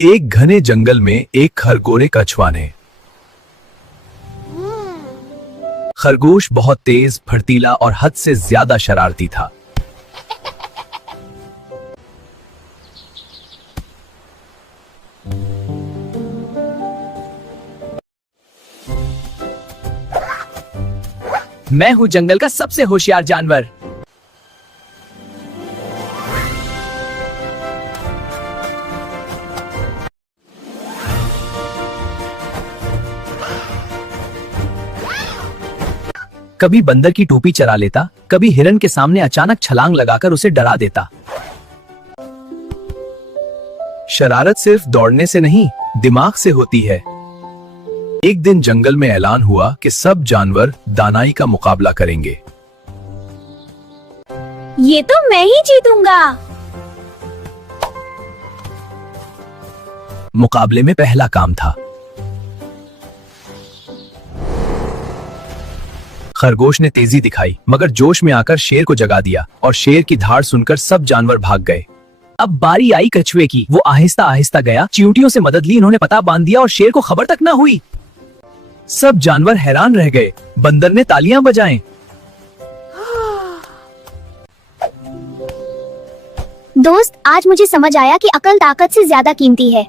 एक घने जंगल में एक खरगोरे कछुआ ने। खरगोश बहुत तेज, फर्तीला और हद से ज्यादा शरारती था। मैं हूं जंगल का सबसे होशियार जानवर। कभी बंदर की टोपी चरा लेता, कभी हिरन के सामने अचानक छलांग लगाकर उसे डरा देता। शरारत सिर्फ दौड़ने से नहीं, दिमाग से होती है। एक दिन जंगल में ऐलान हुआ कि सब जानवर दानाई का मुकाबला करेंगे। ये तो मैं ही जीतूंगा। मुकाबले में पहला काम था। खरगोश ने तेजी दिखाई, मगर जोश में आकर शेर को जगा दिया और शेर की धाड़ सुनकर सब जानवर भाग गए। अब बारी आई कछुए की। वो आहिस्ता आहिस्ता गया, चींटियों से मदद ली, इन्होंने पता बांध दिया और शेर को खबर तक न हुई। सब जानवर हैरान रह गए। बंदर ने तालियां बजाएं। दोस्त, आज मुझे समझ आया कि अकल ताकत से ज्यादा कीमती है।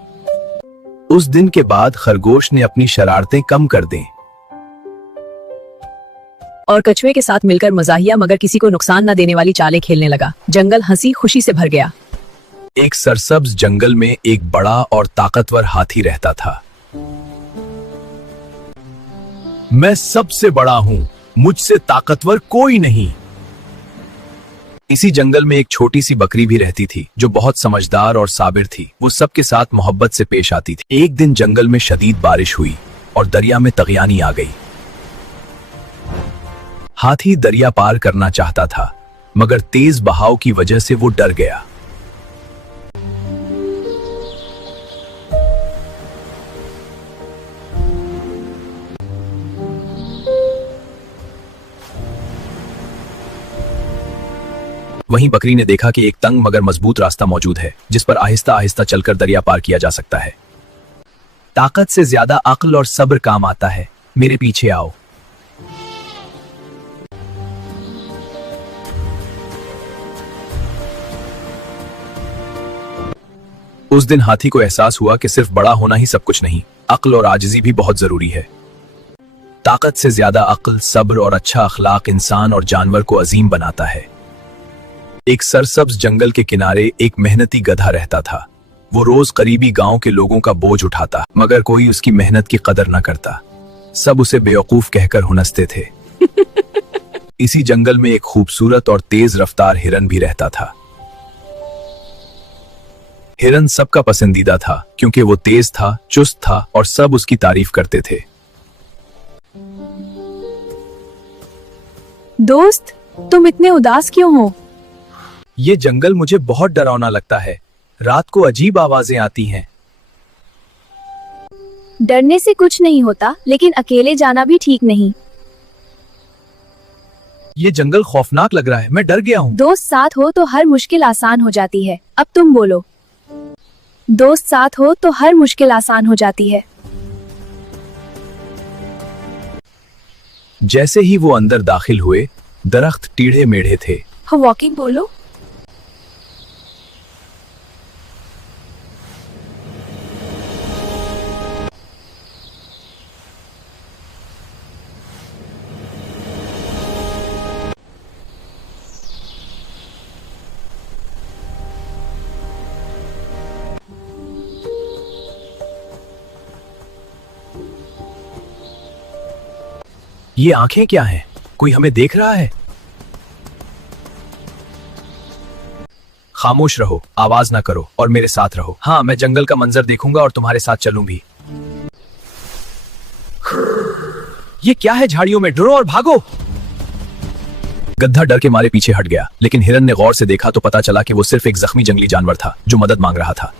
उस दिन के बाद खरगोश ने अपनी शरारतें कम कर दी और कछुए के साथ मिलकर मजाहिया मगर किसी को नुकसान न देने वाली चालें खेलने लगा। जंगल हंसी खुशी से भर गया। एक सरसब्ज जंगल में एक बड़ा और ताकतवर हाथी रहता था। मैं सबसे बड़ा हूं, मुझसे ताकतवर कोई नहीं। इसी जंगल में एक छोटी सी बकरी भी रहती थी जो बहुत समझदार और साबिर थी। वो सबके साथ मोहब्बत से पेश आती थी। एक दिन जंगल में शदीद बारिश हुई और दरिया में तगयानी आ गई। हाथी दरिया पार करना चाहता था, मगर तेज बहाव की वजह से वो डर गया। वहीं बकरी ने देखा कि एक तंग मगर मजबूत रास्ता मौजूद है जिस पर आहिस्ता आहिस्ता चलकर दरिया पार किया जा सकता है। ताकत से ज्यादा अक्ल और सब्र काम आता है। मेरे पीछे आओ। उस दिन हाथी को एहसास हुआ कि सिर्फ बड़ा होना ही सब कुछ नहीं, अक्ल और आजिज़ी भी बहुत जरूरी है। ताकत से ज्यादा अक्ल, सब्र और अच्छा अखलाक इंसान और जानवर को अजीम बनाता है। एक सरसब्ज जंगल के किनारे एक मेहनती गधा रहता था। वो रोज करीबी गांव के लोगों का बोझ उठाता, मगर कोई उसकी मेहनत की कदर न करता। सब उसे बेवकूफ कहकर हुनसते थे। इसी जंगल में एक खूबसूरत और तेज रफ्तार हिरन भी रहता था। हिरन सबका पसंदीदा था क्योंकि वो तेज था, चुस्त था और सब उसकी तारीफ करते थे। दोस्त, तुम इतने उदास क्यों हो? ये जंगल मुझे बहुत डरावना लगता है। रात को अजीब आवाजें आती हैं। डरने से कुछ नहीं होता, लेकिन अकेले जाना भी ठीक नहीं। ये जंगल खौफनाक लग रहा है। मैं डर गया हूँ। दोस्त साथ हो तो हर मुश्किल आसान हो जाती है। अब तुम बोलो। दोस्त साथ हो तो हर मुश्किल आसान हो जाती है। जैसे ही वो अंदर दाखिल हुए, दरख्त टीढ़े मेढ़े थे। वॉकिंग बोलो। ये आंखें क्या हैं? कोई हमें देख रहा है? खामोश रहो, आवाज ना करो और मेरे साथ रहो। हाँ, मैं जंगल का मंजर देखूंगा और तुम्हारे साथ चलूं भी। ये क्या है? झाड़ियों में डरो और भागो। गधा डर के मारे पीछे हट गया, लेकिन हिरन ने गौर से देखा तो पता चला कि वो सिर्फ एक जख्मी जंगली जानवर था जो मदद मांग रहा था।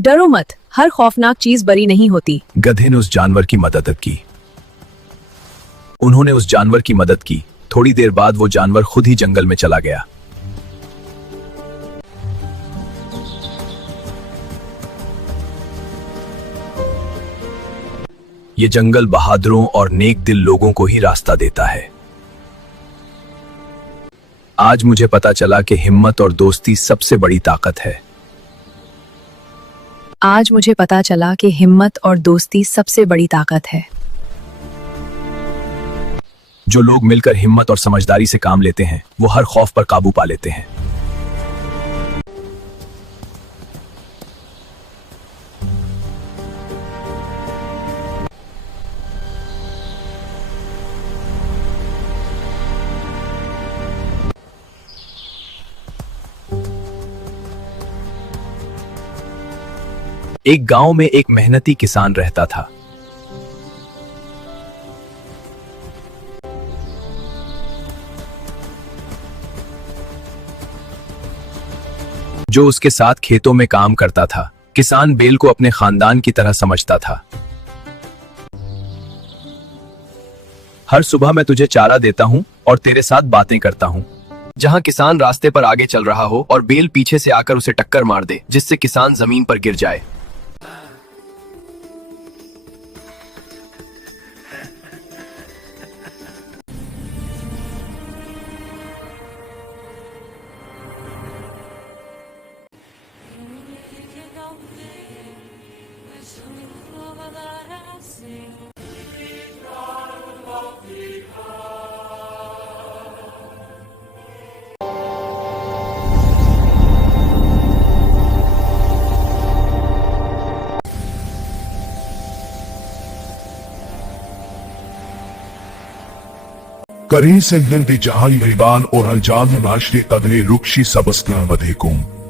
डरो मत, हर खौफनाक चीज बरी नहीं होती। गधे ने उस जानवर की मदद की। उन्होंने उस जानवर की मदद की। थोड़ी देर बाद वो जानवर खुद ही जंगल में चला गया। ये जंगल बहादुरों और नेक दिल लोगों को ही रास्ता देता है। आज मुझे पता चला कि हिम्मत और दोस्ती सबसे बड़ी ताकत है। आज मुझे पता चला कि हिम्मत और दोस्ती सबसे बड़ी ताकत है। जो लोग मिलकर हिम्मत और समझदारी से काम लेते हैं वो हर खौफ पर काबू पा लेते हैं। एक गांव में एक मेहनती किसान रहता था। जो उसके साथ खेतों में काम करता था। किसान बेल को अपने खानदान की तरह समझता था। हर सुबह मैं तुझे चारा देता हूं और तेरे साथ बातें करता हूं। जहां किसान रास्ते पर आगे चल रहा हो और बेल पीछे से आकर उसे टक्कर मार दे, जिससे किसान जमीन पर गिर जाए। करीं 생년대 자한 일반 오란자는 마시리 따들이 룩시 사버스나 마데공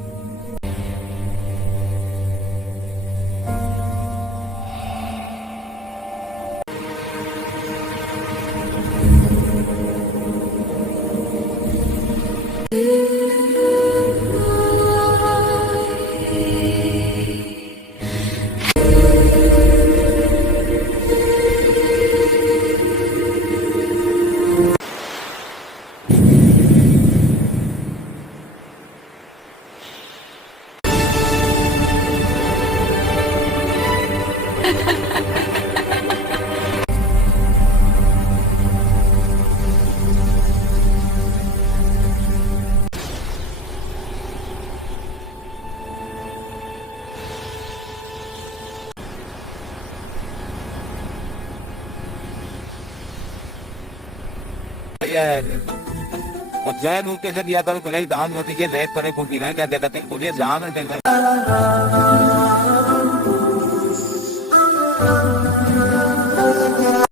और जय दूध कैसे दिया करो कहीं दान होती है रेत पर फूटी ना क्या कहते हैं मुझे जान है